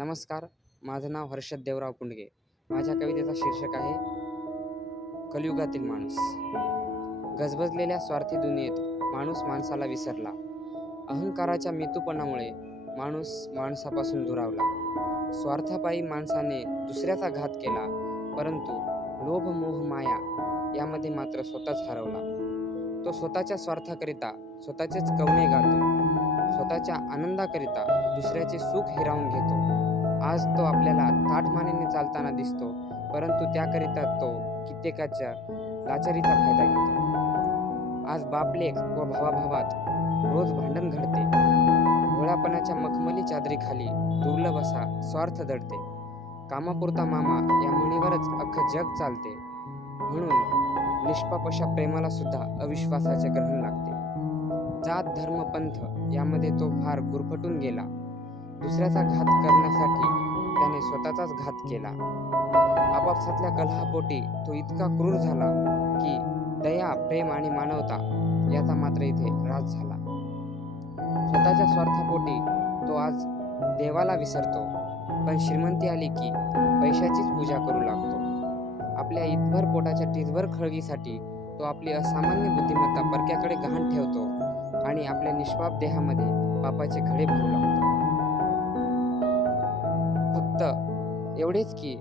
नमस्कार माझं नाव हर्षद देवराव पुंडगे. माझ्या कवितेचा शीर्षक आहे कलियुगातील माणूस. गजबजलेल्या स्वार्थी दुनियेत माणूस माणसाला विसरला. अहंकाराच्या मेतूपणामुळे माणूस माणसापासून दुरावला. स्वार्थापायी माणसाने दुसऱ्याचा घात केला परंतु लोभ मोह माया यामध्ये मात्र स्वतःच हरवला. तो स्वतःच्या स्वार्थाकरिता स्वतःचेच कवणे गातो स्वतःच्या आनंदाकरिता दुसऱ्याचे सुख हिरावून घेतो. आज तो आपल्याला ताठमानेने चालताना दिसतो परंतु त्याकरिता तो कित्येकाच्या लाचारीचा फायदा घेतो. आज बापलेख व भावाभावात रोज भांडण घडते. भोळापणाच्या मखमली चादरीखाली दुर्लभ असा स्वार्थ दडते. कामापुरता मामा या म्हणीवरच अख्खं जग चालते. म्हणून निष्पाप अशा प्रेमाला सुद्धा अविश्वासाचे ग्रहण लागते. जात धर्म पंथ यामध्ये तो फार गुरफटून गेला. दुसऱ्याचा घात करण्यासाठी त्याने स्वतःचाच घात केला. आपापसातल्या कलहापोटी तो इतका क्रूर झाला की दया प्रेम आणि मानवता याचा मात्र इथे राज झाला. स्वतःच्या स्वार्थापोटी तो आज देवाला विसरतो पण श्रीमंती आली की पैशाचीच पूजा करू लागतो. आपल्या इतभर पोटाच्या टिचभर खळगीसाठी तो आपली असामान्य बुद्धिमत्ता परक्याकडे गहाण ठेवतो आणि आपल्या निष्पाप देहामध्ये पापाचे खडे भरू लागतो. फक्त एवढेच की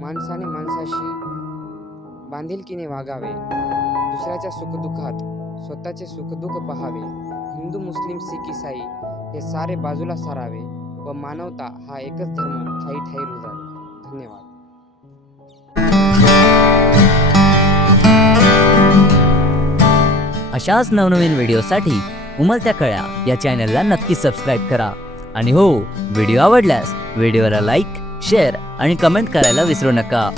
माणसाने माणसाशी बांधिलकीने वागावे दुसऱ्याच्या सुखदुःखात स्वतःचे सुखदुःख पहावे हिंदू मुस्लिम सिख इसाई हे सारे बाजूला सारावे व मानवता हा एकच धर्म ठाई ठाई रुजावे धन्यवाद. अशाच नवनवीन व्हिडिओसाठी उमलत्या कळ्या या चॅनलला नक्की सबस्क्राईब करा. आणि हो व्हिडिओ आवडल्यास व्हिडिओला लाईक शेअर आणि कमेंट करायला विसरू नका.